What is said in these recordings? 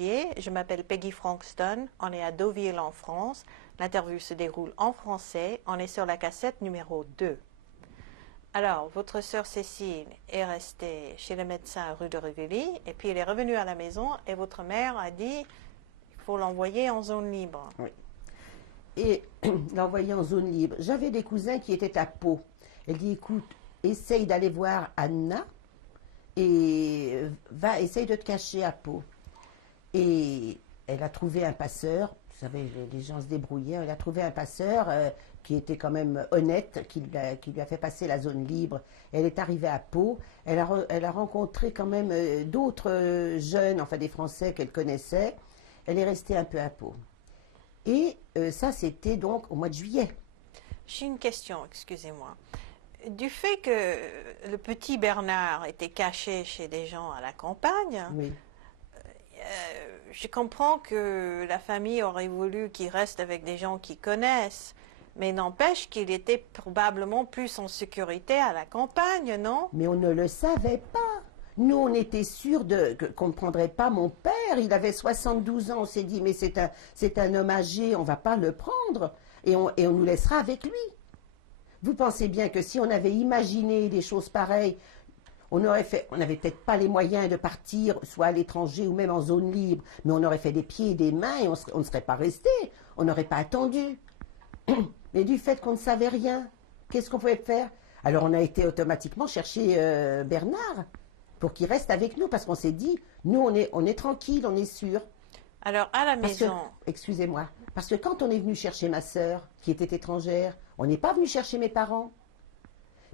Ligier, je m'appelle Peggy Frankston, on est à Deauville en France. L'interview se déroule en français, on est sur la cassette numéro 2. Alors, votre sœur Cécile est restée chez le médecin rue de Rivoli et puis elle est revenue à la maison et votre mère a dit qu'il faut l'envoyer en zone libre. Oui. Et l'envoyer en zone libre. J'avais des cousins qui étaient à Pau. Elle dit, écoute, essaye d'aller voir Anna et essaye de te cacher à Pau. Et elle a trouvé un passeur. Vous savez, les gens se débrouillaient. Elle a trouvé un passeur qui était quand même honnête, qui lui a fait passer la zone libre. Elle est arrivée à Pau. Elle a rencontré quand même d'autres jeunes, enfin des Français qu'elle connaissait. Elle est restée un peu à Pau. Et ça, c'était donc au mois de juillet. J'ai une question, excusez-moi. Du fait que le petit Bernard était caché chez des gens à la campagne, Oui. Je comprends que la famille aurait voulu qu'il reste avec des gens qu'il connaissent, mais n'empêche qu'il était probablement plus en sécurité à la campagne, non? Mais on ne le savait pas. Nous, on était sûrs qu'on ne prendrait pas mon père. Il avait 72 ans. On s'est dit, mais c'est un homme âgé, on ne va pas le prendre. Et on nous laissera avec lui. Vous pensez bien que si on avait imaginé des choses pareilles, on n'avait peut-être pas les moyens de partir, soit à l'étranger ou même en zone libre, mais on aurait fait des pieds et des mains et on ne serait pas resté. On n'aurait pas attendu. Mais du fait qu'on ne savait rien, qu'est-ce qu'on pouvait faire? Alors on a été automatiquement chercher Bernard pour qu'il reste avec nous, parce qu'on s'est dit, nous on est tranquille, on est sûr. Alors à la maison... Excusez-moi, parce que quand on est venu chercher ma sœur, qui était étrangère, on n'est pas venu chercher mes parents.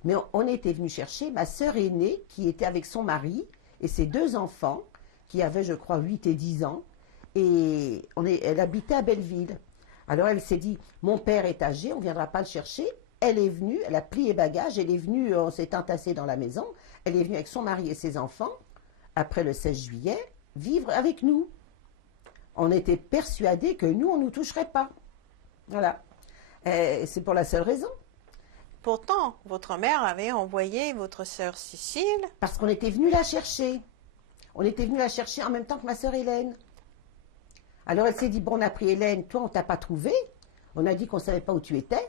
Mais on était venu chercher ma sœur aînée, qui était avec son mari, et ses 2 enfants, qui avaient, je crois, 8 et 10 ans, et elle habitait à Belleville. Alors elle s'est dit, mon père est âgé, on ne viendra pas le chercher. Elle est venue, elle a plié bagages, elle est venue, on s'est entassé dans la maison, elle est venue avec son mari et ses enfants, après le 16 juillet, vivre avec nous. On était persuadés que nous, on ne nous toucherait pas. Voilà. C'est pour la seule raison. Pourtant, votre mère avait envoyé votre sœur Cécile. Parce qu'on était venu la chercher. On était venu la chercher en même temps que ma sœur Hélène. Alors elle s'est dit, bon, on a pris Hélène, toi on t'a pas trouvé. On a dit qu'on ne savait pas où tu étais.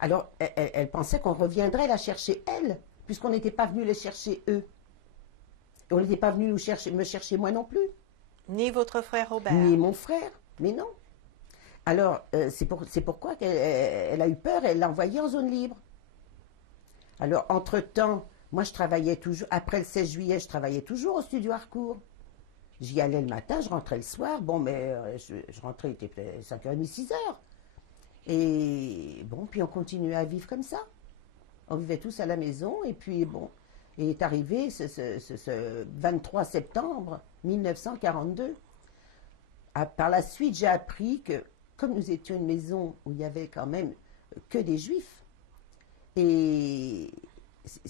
Alors elle pensait qu'on reviendrait la chercher elle, puisqu'on n'était pas venu les chercher eux. Et on n'était pas venu me chercher moi non plus. Ni votre frère Robert. Ni mon frère, mais non. Alors c'est pourquoi elle a eu peur, elle l'a envoyé en zone libre. Alors entre-temps, moi je travaillais toujours, après le 16 juillet, je travaillais toujours au studio Harcourt. J'y allais le matin, je rentrais le soir. Bon, mais je rentrais, il était 5h30, 6h. Et bon, puis on continuait à vivre comme ça. On vivait tous à la maison, et puis bon, et est arrivé ce 23 septembre 1942. Par la suite, j'ai appris que, comme nous étions une maison où il y avait quand même que des juifs, et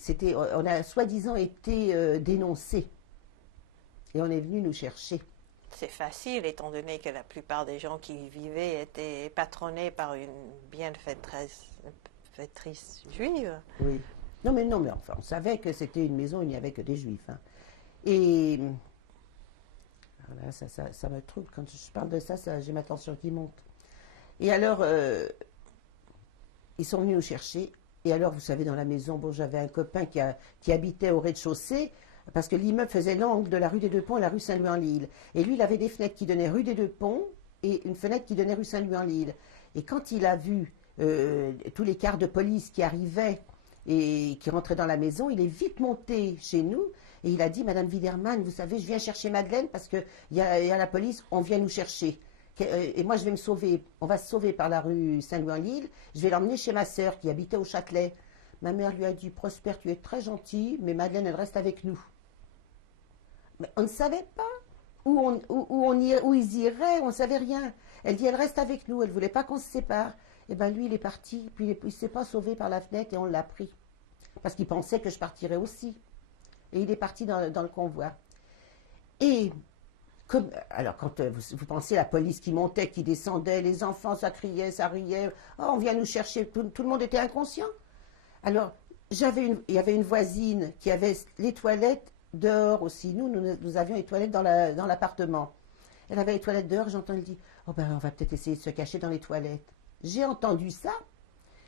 on a soi-disant été dénoncés. Et on est venu nous chercher. C'est facile, étant donné que la plupart des gens qui y vivaient étaient patronnés par une bienfaitrice juive. Oui. Non, mais enfin, on savait que c'était une maison où il n'y avait que des juifs. Hein. Et voilà, ça me trouble. Quand je parle de ça j'ai ma tension qui monte. Et alors, ils sont venus nous chercher. Et alors, vous savez, dans la maison, bon, j'avais un copain qui habitait au rez-de-chaussée, parce que l'immeuble faisait l'angle de la rue des Deux-Ponts et la rue Saint-Louis-en-l'Île. Et lui, il avait des fenêtres qui donnaient rue des Deux-Ponts et une fenêtre qui donnait rue Saint-Louis-en-l'Île. Et quand il a vu tous les cars de police qui arrivaient et qui rentraient dans la maison, il est vite monté chez nous et il a dit, Madame Widerman, vous savez, je viens chercher Madeleine parce qu'il y a la police, on vient nous chercher. Et moi, je vais me sauver. On va se sauver par la rue Saint-Louis-en-l'Île. Je vais l'emmener chez ma sœur qui habitait au Châtelet. Ma mère lui a dit, Prosper, tu es très gentil, mais Madeleine, elle reste avec nous. Mais on ne savait pas où ils iraient, on ne savait rien. Elle dit, elle reste avec nous, elle ne voulait pas qu'on se sépare. Et bien lui, il est parti, puis il ne s'est pas sauvé par la fenêtre et on l'a pris. Parce qu'il pensait que je partirais aussi. Et il est parti dans le convoi. Et, alors quand vous pensez la police qui montait, qui descendait, les enfants, ça criait, ça riait, oh, on vient nous chercher, tout le monde était inconscient. Alors, il y avait une voisine qui avait les toilettes dehors aussi. Nous avions les toilettes dans l'appartement. Elle avait les toilettes dehors, j'entends, elle dit, oh ben on va peut-être essayer de se cacher dans les toilettes. J'ai entendu ça.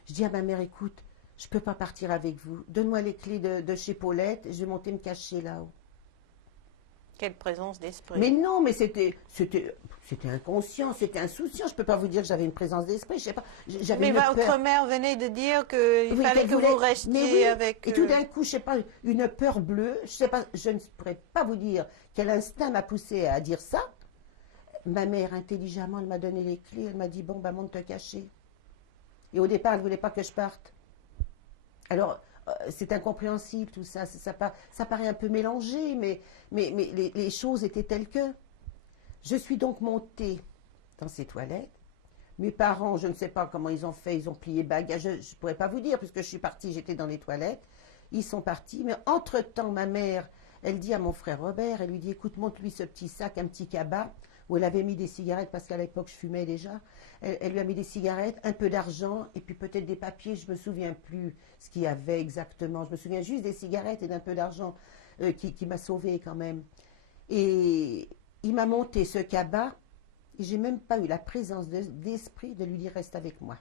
Je dis à ma mère, écoute, je ne peux pas partir avec vous. Donne-moi les clés de chez Paulette, je vais monter me cacher là-haut. Quelle présence d'esprit. Mais non, mais c'était inconscient, c'était insouciant. Je ne peux pas vous dire que j'avais une présence d'esprit, je sais pas. J'avais Mais une votre peur. mère venait de dire qu'il Oui, fallait qu'elle que voulait- vous mais restiez oui, avec... et tout d'un coup, je sais pas, une peur bleue. Je sais pas, je ne pourrais pas vous dire quel instinct m'a poussé à dire ça. Ma mère, intelligemment, elle m'a donné les clés. Elle m'a dit, bon, ben, monte te cacher. Et au départ, elle ne voulait pas que je parte. Alors, c'est incompréhensible tout ça. Ça paraît un peu mélangé, mais les choses étaient telles que. Je suis donc montée dans ces toilettes. Mes parents, je ne sais pas comment ils ont fait, ils ont plié bagages. Je ne pourrais pas vous dire, puisque je suis partie, j'étais dans les toilettes. Ils sont partis. Mais entre-temps, ma mère, elle dit à mon frère Robert, elle lui dit, écoute, monte-lui ce petit sac, un petit cabas, où elle avait mis des cigarettes, parce qu'à l'époque, je fumais déjà. Elle lui a mis des cigarettes, un peu d'argent, et puis peut-être des papiers, je ne me souviens plus ce qu'il y avait exactement. Je me souviens juste des cigarettes et d'un peu d'argent qui m'a sauvée quand même. Et il m'a monté ce cabas, et j'ai même pas eu la présence d'esprit de lui dire reste avec moi.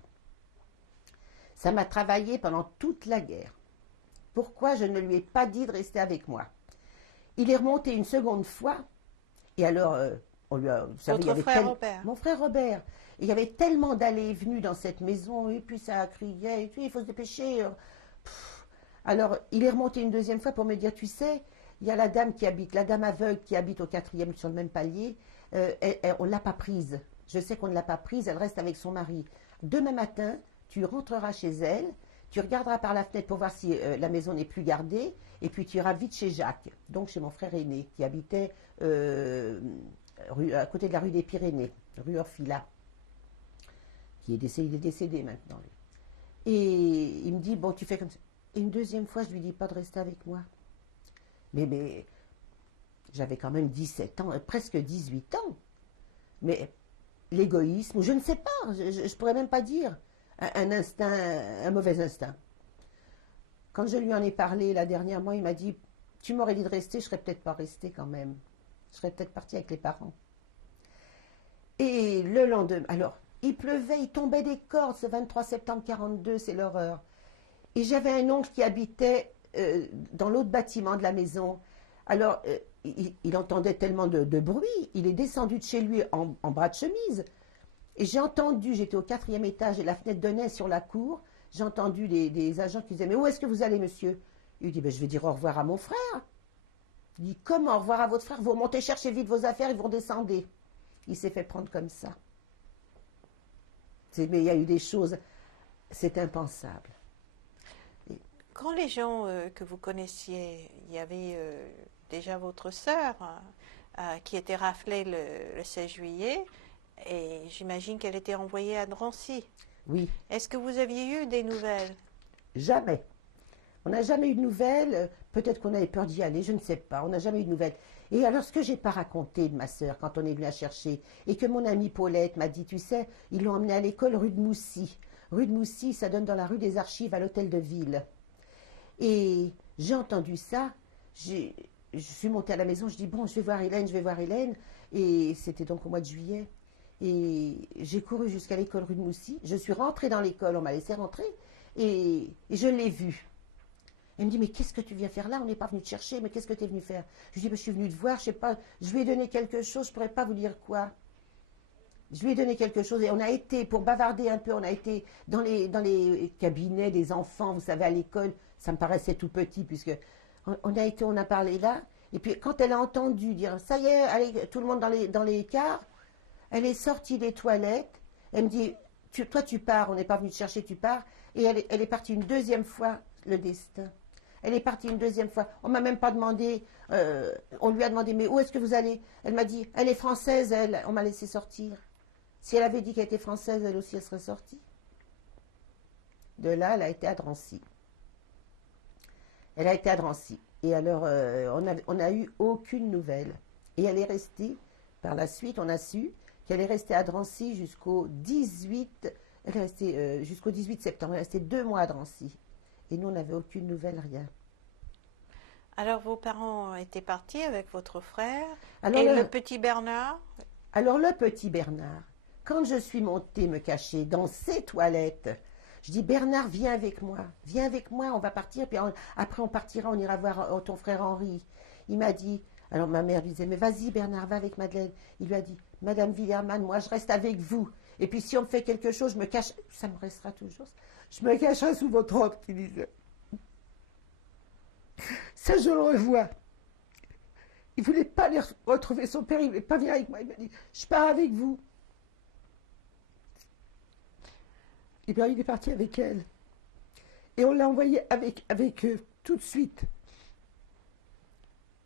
Ça m'a travaillé pendant toute la guerre. Pourquoi je ne lui ai pas dit de rester avec moi? Il est remonté une seconde fois, et alors, on lui a, vous savez, il y Votre avait frère Robert. mon frère Robert. Il y avait tellement d'allées et venues dans cette maison, et puis ça criait, et puis il faut se dépêcher. Alors, il est remonté une deuxième fois pour me dire, tu sais, il y a la dame qui habite, la dame aveugle qui habite au 4e sur le même palier, on ne l'a pas prise. Je sais qu'on ne l'a pas prise, elle reste avec son mari. Demain matin, tu rentreras chez elle, tu regarderas par la fenêtre pour voir si la maison n'est plus gardée, et puis tu iras vite chez Jacques, donc chez mon frère aîné, qui habitait à côté de la rue des Pyrénées, rue Orfila, qui est décédé, il est décédé maintenant. Lui. Et il me dit, bon, tu fais comme ça. Et une deuxième fois, je lui dis pas de rester avec moi. Mais j'avais quand même 17 ans, presque 18 ans. Mais l'égoïsme, ou je ne sais pas, je ne pourrais même pas dire, un instinct, un mauvais instinct. Quand je lui en ai parlé la dernière fois, il m'a dit, tu m'aurais dit de rester, je serais peut-être pas restée quand même. Je serais peut-être partie avec les parents. Et le lendemain, alors, il pleuvait, il tombait des cordes, ce 23 septembre 42, c'est l'horreur. Et j'avais un oncle qui habitait dans l'autre bâtiment de la maison. Alors, il entendait tellement de bruit, il est descendu de chez lui en bras de chemise. Et j'ai entendu, j'étais au 4e étage et la fenêtre donnait sur la cour, j'ai entendu des agents qui disaient, mais où est-ce que vous allez, monsieur? Il dit, ben, je vais dire au revoir à mon frère. Il dit, comment au revoir à votre frère? Vous remontez chercher vite vos affaires et vous redescendez. Il s'est fait prendre comme ça. Mais il y a eu des choses, c'est impensable. Quand les gens que vous connaissiez, il y avait déjà votre sœur qui était raflée le 16 juillet, et j'imagine qu'elle était envoyée à Drancy. Oui. Est-ce que vous aviez eu des nouvelles? Jamais. On n'a jamais eu de nouvelles. Peut-être qu'on avait peur d'y aller, je ne sais pas. On n'a jamais eu de nouvelles. Et alors, ce que j'ai pas raconté de ma sœur quand on est venu la chercher, et que mon amie Paulette m'a dit, tu sais, ils l'ont emmenée à l'école rue de Moussy. Rue de Moussy, ça donne dans la rue des Archives à l'hôtel de ville. Et j'ai entendu ça. Je suis montée à la maison, je dis, bon, je vais voir Hélène, je vais voir Hélène. Et c'était donc au mois de juillet. Et j'ai couru jusqu'à l'école rue de Moussy. Je suis rentrée dans l'école, on m'a laissé rentrer, et je l'ai vue. Elle me dit, mais qu'est-ce que tu viens faire là? On n'est pas venu te chercher, mais qu'est-ce que tu es venu faire? Je lui dis, je suis venue te voir, je sais pas, je lui ai donné quelque chose, je ne pourrais pas vous dire quoi. Je lui ai donné quelque chose, et on a été, pour bavarder un peu, on a été dans les cabinets des enfants, vous savez, à l'école, ça me paraissait tout petit, puisque on a été, on a parlé là, et puis quand elle a entendu dire, ça y est, allez, tout le monde dans les cars, elle est sortie des toilettes, elle me dit, toi tu pars, on n'est pas venu te chercher, tu pars, et elle est partie une deuxième fois, le destin. Elle est partie une deuxième fois. On ne m'a même pas demandé, on lui a demandé, mais où est-ce que vous allez? Elle m'a dit, elle est française, elle. On m'a laissé sortir. Si elle avait dit qu'elle était française, elle aussi, elle serait sortie. De là, elle a été à Drancy. Elle a été à Drancy. Et alors, on n'a eu aucune nouvelle. Et elle est restée, par la suite, on a su qu'elle est restée à Drancy jusqu'au 18, elle est restée, jusqu'au 18 septembre. Elle est restée 2 mois à Drancy. Et nous, on n'avait aucune nouvelle, rien. Alors, vos parents étaient partis avec votre frère. Alors, et le petit Bernard, Alors le petit Bernard, quand je suis montée me cacher dans ses toilettes, je dis Bernard, viens avec moi, on va partir, puis après on partira, on ira voir ton frère Henri. Il m'a dit, alors ma mère lui disait, mais vas-y Bernard, va avec Madeleine. Il lui a dit, Madame Willermann, moi je reste avec vous. Et puis si on me fait quelque chose, je me cache, ça me restera toujours, je me cacherai sous votre robe, il disait. Ça, je le revois. Il ne voulait pas aller retrouver son père, il ne voulait pas venir avec moi. Il m'a dit, je pars avec vous. Et bien, il est parti avec elle. Et on l'a envoyé avec eux, tout de suite.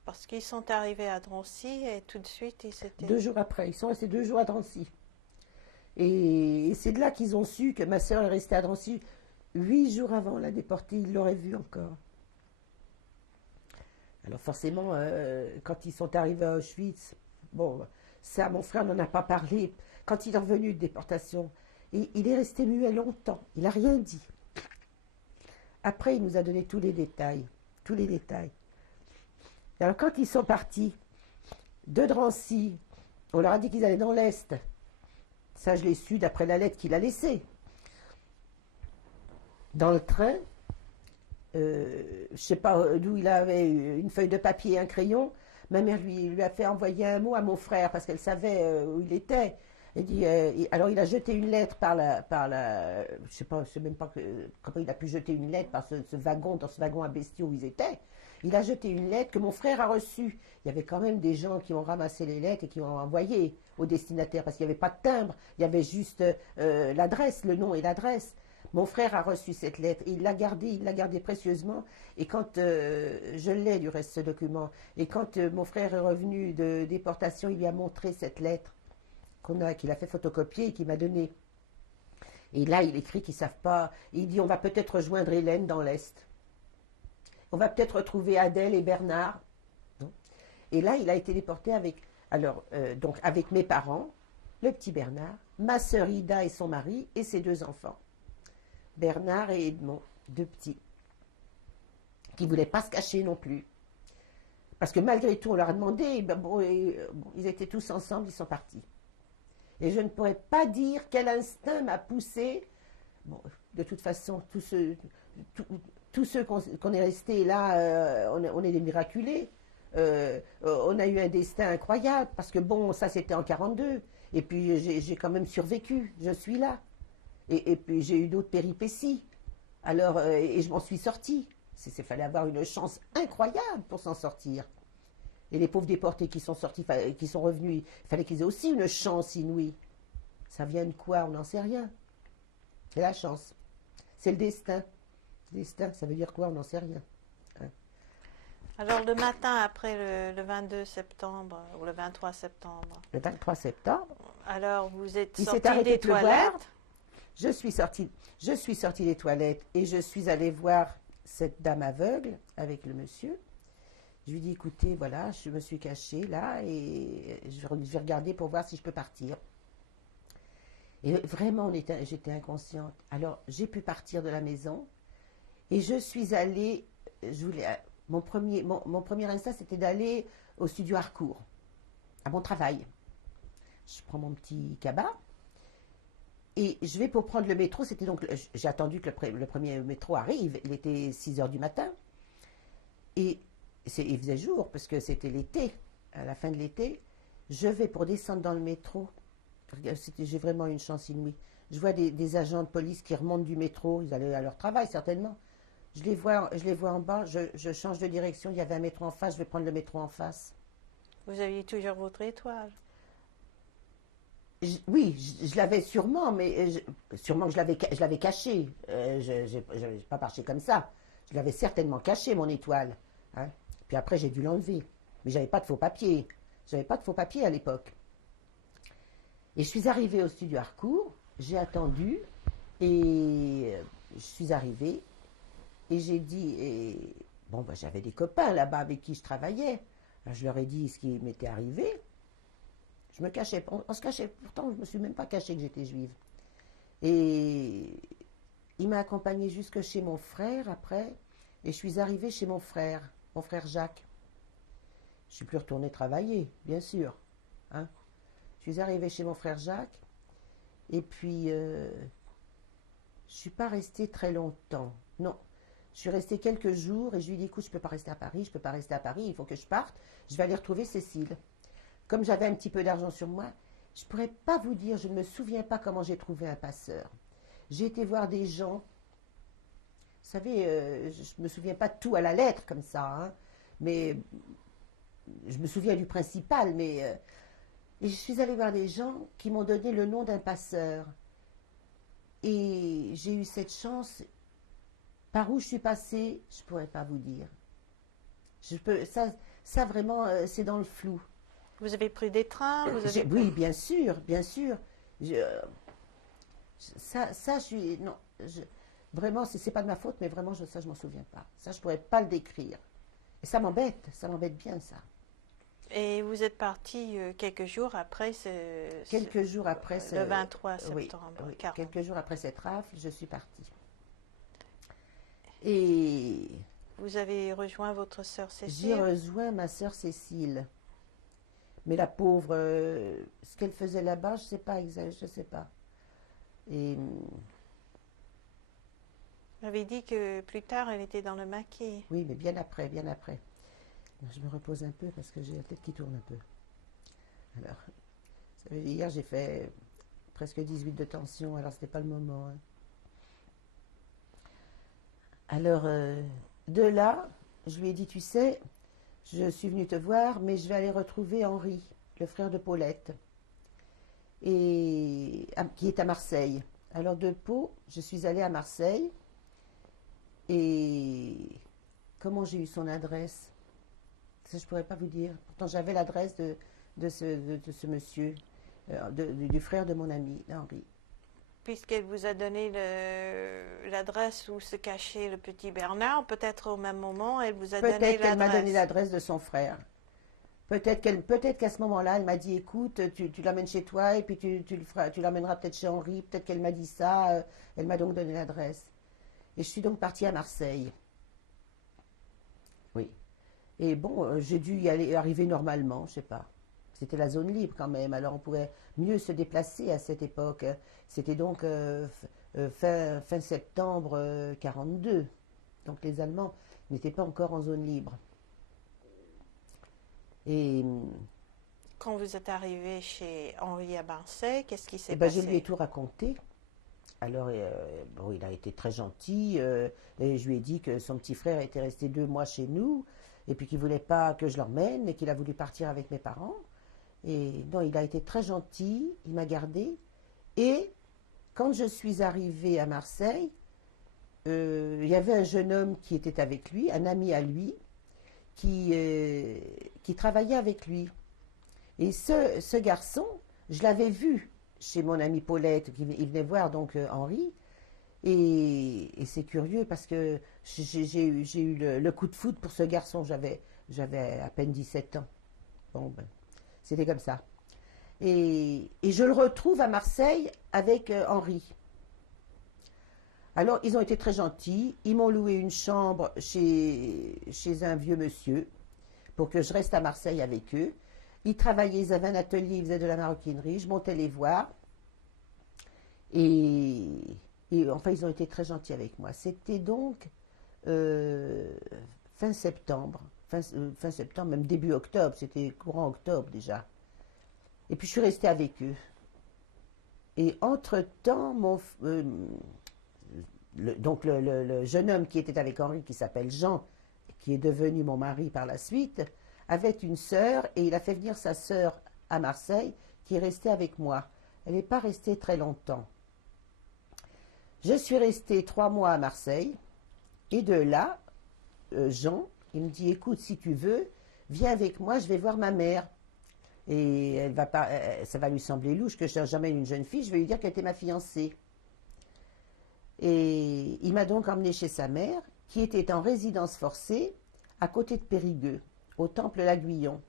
Parce qu'ils sont arrivés à Drancy et tout de suite, ils s'étaient... 2 jours après, ils sont restés 2 jours à Drancy. Et c'est de là qu'ils ont su que ma sœur est restée à Drancy. 8 jours avant la déportée, ils l'auraient vue encore. Alors forcément, quand ils sont arrivés à Auschwitz, bon, ça, mon frère n'en a pas parlé. Quand il est revenu de déportation, il est resté muet longtemps. Il n'a rien dit. Après, il nous a donné tous les détails. Tous les détails. Et alors, quand ils sont partis de Drancy, on leur a dit qu'ils allaient dans l'Est. Ça, je l'ai su d'après la lettre qu'il a laissée. Dans le train, je ne sais pas d'où il avait une feuille de papier et un crayon. Ma mère lui a fait envoyer un mot à mon frère parce qu'elle savait où il était. Elle dit, alors il a jeté une lettre je sais même pas comment il a pu jeter une lettre par ce wagon, dans ce wagon à bestiaux où ils étaient. Il a jeté une lettre que mon frère a reçue. Il y avait quand même des gens qui ont ramassé les lettres et qui ont envoyé au destinataire parce qu'il n'y avait pas de timbre, il y avait juste l'adresse, le nom et l'adresse. Mon frère a reçu cette lettre, il l'a gardée précieusement. Et quand je l'ai du reste ce document, et quand mon frère est revenu de déportation, il lui a montré cette lettre qu'il a fait photocopier et qu'il m'a donnée. Et là, il écrit qu'ils ne savent pas. Il dit on va peut-être rejoindre Hélène dans l'Est. On va peut-être retrouver Adèle et Bernard. Et là, il a été déporté donc avec mes parents, le petit Bernard, ma sœur Ida et son mari, et ses 2 enfants. Bernard et Edmond, 2 petits, qui ne voulaient pas se cacher non plus. Parce que malgré tout, on leur a demandé, ils étaient tous ensemble, ils sont partis. Et je ne pourrais pas dire quel instinct m'a poussé. Bon, de toute façon, tous ceux qu'on est restés là, on est des miraculés. On a eu un destin incroyable, parce que bon, ça c'était en 1942. Et puis j'ai quand même survécu, je suis là. Et puis j'ai eu d'autres péripéties. Alors, et je m'en suis sortie. Il fallait avoir une chance incroyable pour s'en sortir. Et les pauvres déportés qui sont sortis, qui sont revenus, il fallait qu'ils aient aussi une chance inouïe. Ça vient de quoi? On n'en sait rien. C'est la chance. C'est le destin. Le destin, ça veut dire quoi? On n'en sait rien. Hein? Alors le matin après le 22 septembre ou le 23 septembre. Le 23 septembre. Alors vous êtes Il s'est sorti arrêté des de pleuvoir. toilettes. Je suis sortie des toilettes et je suis allée voir cette dame aveugle avec le monsieur. Je lui dis, écoutez, voilà, je me suis cachée là et je vais regarder pour voir si je peux partir. Et vraiment, j'étais inconsciente. Alors, j'ai pu partir de la maison et je suis allée, mon premier instinct, c'était d'aller au studio Harcourt, à mon travail. Je prends mon petit cabas. Et je vais pour prendre le métro, j'ai attendu que le premier métro arrive, il était 6h du matin. Et il faisait jour, parce que c'était l'été, à la fin de l'été. Je vais pour descendre dans le métro. J'ai vraiment une chance inouïe. Je vois des agents de police qui remontent du métro, ils allaient à leur travail certainement. Je les vois en bas, je change de direction, il y avait un métro en face, je vais prendre le métro en face. Vous aviez toujours votre étoile. Oui, je l'avais sûrement, mais sûrement que je l'avais caché. Je n'avais pas marché comme ça. Je l'avais certainement caché, mon étoile. Hein. Puis après, j'ai dû l'enlever. Mais j'avais pas de faux papiers. J'avais pas de faux papiers à l'époque. Et je suis arrivée au studio Harcourt, j'ai attendu, et je suis arrivée, et j'ai dit, j'avais des copains là-bas avec qui je travaillais. Alors, je leur ai dit ce qui m'était arrivé. Je me cachais, on se cachait, pourtant je ne me suis même pas cachée que j'étais juive. Et il m'a accompagnée jusque chez mon frère après, et je suis arrivée chez mon frère Jacques. Je ne suis plus retournée travailler, bien sûr. Hein. Je suis arrivée chez mon frère Jacques. Et puis, je suis pas restée très longtemps. Non. Je suis restée quelques jours et je lui ai dit, écoute, je peux pas rester à Paris, je peux pas rester à Paris, il faut que je parte. Je vais aller retrouver Cécile. Comme j'avais un petit peu d'argent sur moi, je pourrais pas vous dire, je ne me souviens pas comment j'ai trouvé un passeur. J'ai été voir des gens. Vous savez, je me souviens pas de tout à la lettre comme ça, hein, mais je me souviens du principal, mais et je suis allée voir des gens qui m'ont donné le nom d'un passeur. Et j'ai eu cette chance. Par où je suis passée, je ne pourrais pas vous dire. Ça vraiment, c'est dans le flou. Vous avez pris des trains, vous avez Oui, bien sûr, bien sûr. Ça, je suis. Non, vraiment, c'est pas de ma faute, mais vraiment, ça, je m'en souviens pas. Ça, je pourrais pas le décrire. Et ça m'embête bien, ça. Et vous êtes parti quelques jours après Quelques jours après le 23 oui, septembre oui, 40. quelques jours après cette rafle, je suis partie. Et Vous avez rejoint votre sœur j'ai Cécile. rejoint ma sœur Cécile. Mais la pauvre, ce qu'elle faisait là-bas, je sais pas exact, je sais pas. Et Vous avez dit que plus tard, elle était dans le maquis. oui, mais bien après, bien après. Je me repose un peu parce que j'ai la tête qui tourne un peu. Alors, vous savez, hier j'ai fait presque 18 de tension, alors c'était pas le moment, hein. Alors, de là, je lui ai dit, tu sais, je suis venue te voir, mais je vais aller retrouver Henri, le frère de Paulette, qui est à Marseille. Alors, de Pau, je suis allée à Marseille, et comment j'ai eu son adresse? Ça, je ne pourrais pas vous dire. Pourtant, j'avais l'adresse de ce monsieur, du frère de mon ami, Henri. Puisqu'elle vous a donné l'adresse où se cachait le petit Bernard, peut-être au même moment, elle vous a donné Peut-être qu'elle m'a donné l'adresse. l'adresse de son frère. Peut-être qu'à ce moment-là, elle m'a dit, écoute, tu l'amènes chez toi et puis tu l'amèneras peut-être chez Henri. Peut-être qu'elle m'a dit ça. Elle m'a donc donné l'adresse. Et je suis donc partie à Marseille. Oui. Et bon, j'ai dû arriver normalement, je sais pas. C'était la zone libre quand même, alors on pouvait mieux se déplacer à cette époque. C'était donc fin septembre 42. Donc les Allemands n'étaient pas encore en zone libre. Et Quand vous êtes arrivé chez Henri à Marseille, qu'est-ce qui s'est ben, passé? je lui ai tout raconté. Alors, bon, il a été très gentil. Et je lui ai dit que son petit frère était resté 2 mois chez nous et puis qu'il ne voulait pas que je l'emmène et qu'il a voulu partir avec mes parents. Et non, il a été très gentil, il m'a gardé. Et quand je suis arrivée à Marseille, il y avait un jeune homme qui était avec lui, un ami à lui, qui travaillait avec lui. Et ce garçon, je l'avais vu chez mon amie Paulette, il venait voir donc Henri. Et c'est curieux parce que j'ai eu le coup de foudre pour ce garçon. J'avais à peine 17 ans. Bon, ben, c'était comme ça. Et je le retrouve à Marseille avec Henri. Alors, ils ont été très gentils. Ils m'ont loué une chambre chez un vieux monsieur pour que je reste à Marseille avec eux. Ils travaillaient, ils avaient un atelier, ils faisaient de la maroquinerie. Je montais les voir. Et enfin, ils ont été très gentils avec moi. C'était donc fin septembre. Fin septembre, même début octobre. C'était courant octobre déjà. Et puis, je suis restée avec eux. Et entre-temps, donc le jeune homme qui était avec Henri, qui s'appelle Jean, qui est devenu mon mari par la suite, avait une sœur et il a fait venir sa sœur à Marseille, qui est restée avec moi. Elle n'est pas restée très longtemps. Je suis restée 3 mois à Marseille et de là, Jean, il me dit, écoute, si tu veux, viens avec moi, je vais voir ma mère. Et elle va pas, ça va lui sembler louche que je j'emmène une jeune fille, je vais lui dire qu'elle était ma fiancée. Et il m'a donc emmené chez sa mère, qui était en résidence forcée à côté de Périgueux, au temple l'Aiguillon.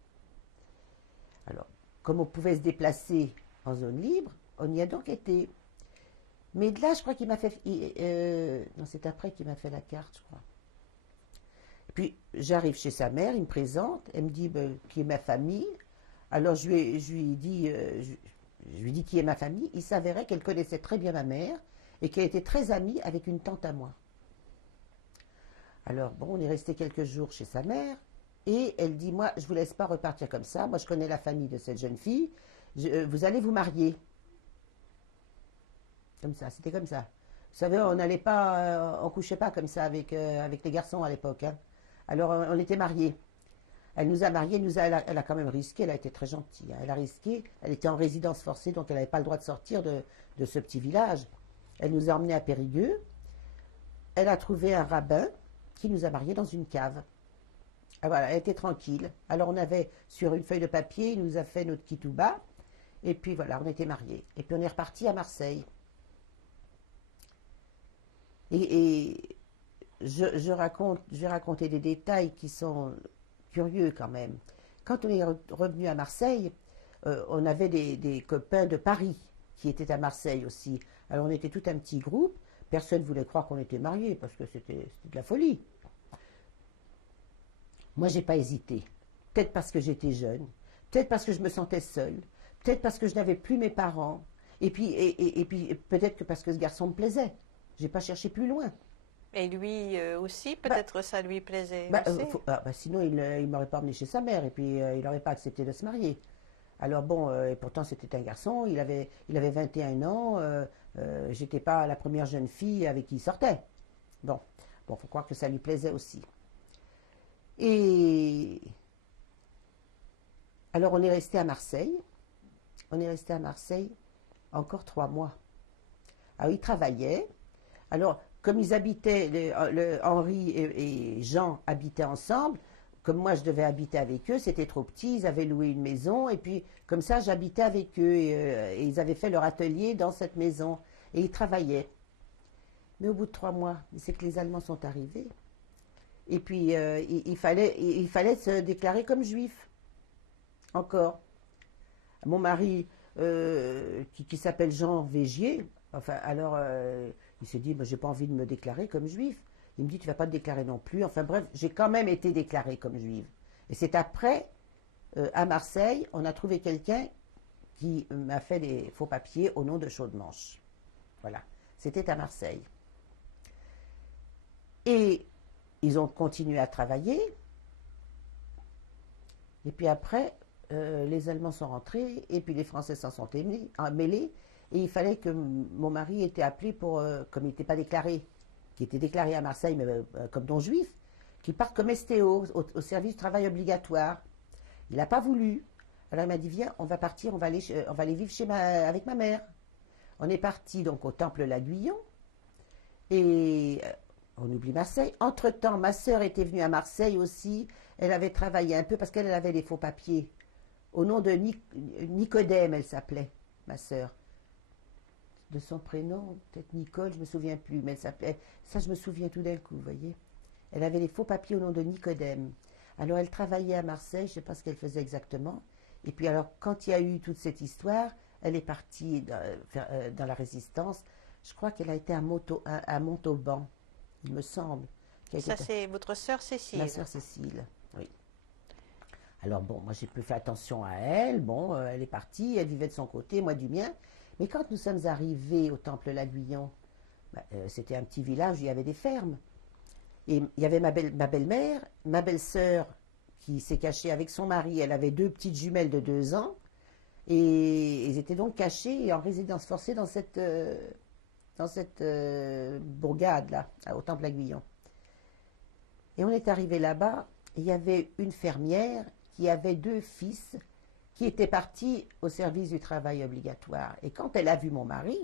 Alors, comme on pouvait se déplacer en zone libre, on y a donc été. Mais de là, je crois qu'il m'a fait... non, c'est après qu'il m'a fait la carte, je crois. Et puis, j'arrive chez sa mère, il me présente, elle me dit qui est ma famille. Alors je lui ai dit qui est ma famille. Il s'avérait qu'elle connaissait très bien ma mère et qu'elle était très amie avec une tante à moi. Alors bon, on est resté quelques jours chez sa mère et elle dit, moi, je vous laisse pas repartir comme ça. Moi, je connais la famille de cette jeune fille. Vous allez vous marier. Comme ça, c'était comme ça. Vous savez, on n'allait pas, on couchait pas comme ça avec les garçons à l'époque, hein. Alors, on était mariés. Elle nous a mariés, elle a quand même risqué, elle a été très gentille, hein. Elle a risqué, elle était en résidence forcée, donc elle n'avait pas le droit de sortir de ce petit village. Elle nous a emmenés à Périgueux. Elle a trouvé un rabbin qui nous a mariés dans une cave. Ah, voilà, elle était tranquille. Alors on avait sur une feuille de papier, il nous a fait notre kitouba, et puis voilà, on était mariés. Et puis on est reparti à Marseille. Et je vais raconter des détails qui sont curieux quand même. Quand on est revenu à Marseille, on avait des copains de Paris qui étaient à Marseille aussi. Alors on était tout un petit groupe. Personne ne voulait croire qu'on était mariés parce que c'était de la folie. Moi, j'ai pas hésité. Peut-être parce que j'étais jeune, peut-être parce que je me sentais seule, peut-être parce que je n'avais plus mes parents, et puis peut-être que parce que ce garçon me plaisait. J'ai pas cherché plus loin. Et lui aussi, Bah, peut-être ça lui plaisait aussi. sinon, il ne m'aurait pas emmené chez sa mère et puis il n'aurait pas accepté de se marier. Alors bon, et pourtant c'était un garçon, il avait 21 ans, j'étais pas la première jeune fille avec qui il sortait. Bon, faut croire que ça lui plaisait aussi. Et alors on est resté à Marseille encore 3 mois. Alors il travaillait, alors comme ils habitaient, Henri et Jean habitaient ensemble, comme moi je devais habiter avec eux, c'était trop petit, ils avaient loué une maison, et puis comme ça j'habitais avec eux, et ils avaient fait leur atelier dans cette maison, et ils travaillaient. Mais au bout de 3 mois, c'est que les Allemands sont arrivés, et puis il fallait se déclarer comme juif, encore. Mon mari, qui s'appelle Jean Végier, enfin alors il s'est dit, j'ai pas envie de me déclarer comme juif. Il me dit, tu vas pas te déclarer non plus. Enfin bref, j'ai quand même été déclarée comme juive. Et c'est après, à Marseille, on a trouvé quelqu'un qui m'a fait des faux papiers au nom de Chaudemanche. Voilà, c'était à Marseille. Et ils ont continué à travailler. Et puis après, les Allemands sont rentrés, et puis les Français s'en sont mêlés. Et il fallait que mon mari était appelé pour, comme il n'était pas déclaré, qui était déclaré à Marseille, mais comme non-juif, qu'il parte comme STO, au service du travail obligatoire. Il n'a pas voulu. Alors il m'a dit, viens, on va partir, on va aller vivre avec ma mère. On est parti donc au Temple l'Aiguillon, et on oublie Marseille. Entre-temps, ma sœur était venue à Marseille aussi. Elle avait travaillé un peu parce qu'elle avait des faux papiers. Au nom de Nicodème, elle s'appelait, ma sœur. De son prénom, peut-être Nicole, je ne me souviens plus, mais elle s'appelait, ça je me souviens tout d'un coup, vous voyez. Elle avait les faux papiers au nom de Nicodème. Alors elle travaillait à Marseille, je ne sais pas ce qu'elle faisait exactement. Et puis alors, quand il y a eu toute cette histoire, elle est partie dans la résistance. Je crois qu'elle a été à Montauban, il me semble. Ça, c'est votre sœur Cécile. Ma sœur Cécile, oui. Alors bon, moi j'ai peu fait attention à elle. Bon, elle est partie, elle vivait de son côté, moi du mien. Mais quand nous sommes arrivés au Temple l'Aiguillon, c'était un petit village où il y avait des fermes. Et il y avait ma belle-mère, ma belle-sœur qui s'est cachée avec son mari. Elle avait 2 petites jumelles de 2 ans. Et ils étaient donc cachés et en résidence forcée dans cette bourgade-là, au Temple l'Aiguillon. Et on est arrivé là-bas, et il y avait une fermière qui avait 2 fils qui étaient partis au service du travail obligatoire. Et quand elle a vu mon mari,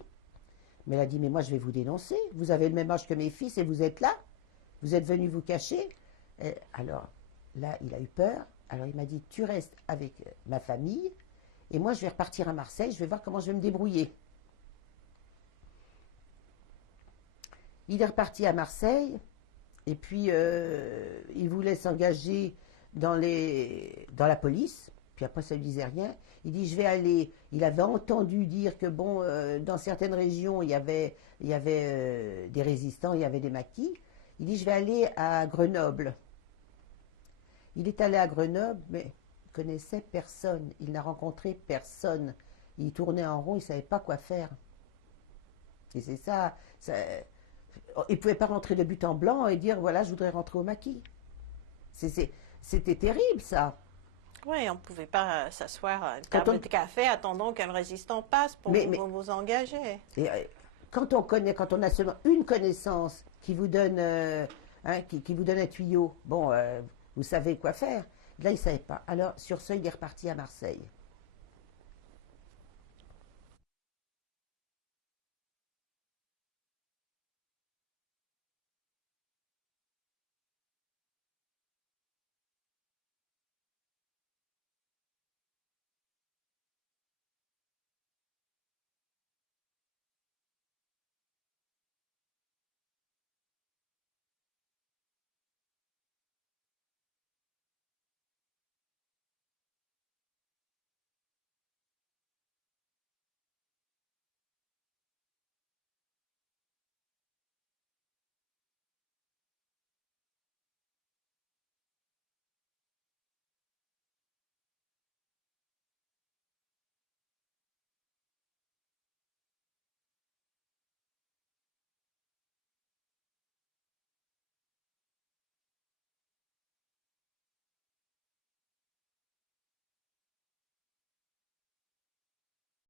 mais elle a dit, mais moi je vais vous dénoncer, vous avez le même âge que mes fils et vous êtes là, vous êtes venu vous cacher. Et alors là, il a eu peur, alors il m'a dit, tu restes avec ma famille, et moi je vais repartir à Marseille, je vais voir comment je vais me débrouiller. Il est reparti à Marseille, et puis il voulait s'engager dans la police. Puis après, ça ne lui disait rien. Il dit, je vais aller. Il avait entendu dire que, bon, dans certaines régions, il y avait des résistants, il y avait des maquis. Il dit, je vais aller à Grenoble. Il est allé à Grenoble, mais connaissait personne. Il n'a rencontré personne. Il tournait en rond, il ne savait pas quoi faire. Et c'est ça, il ne pouvait pas rentrer de but en blanc et dire, voilà, je voudrais rentrer au maquis. C'était terrible, ça. Oui, on ne pouvait pas s'asseoir à une Quand table de café attendant qu'un résistant passe pour Mais- vous engager. Et, quand on a seulement une connaissance qui vous donne, qui vous donne un tuyau, bon, vous savez quoi faire. Là, il ne savait pas. Alors, sur ce, il est reparti à Marseille.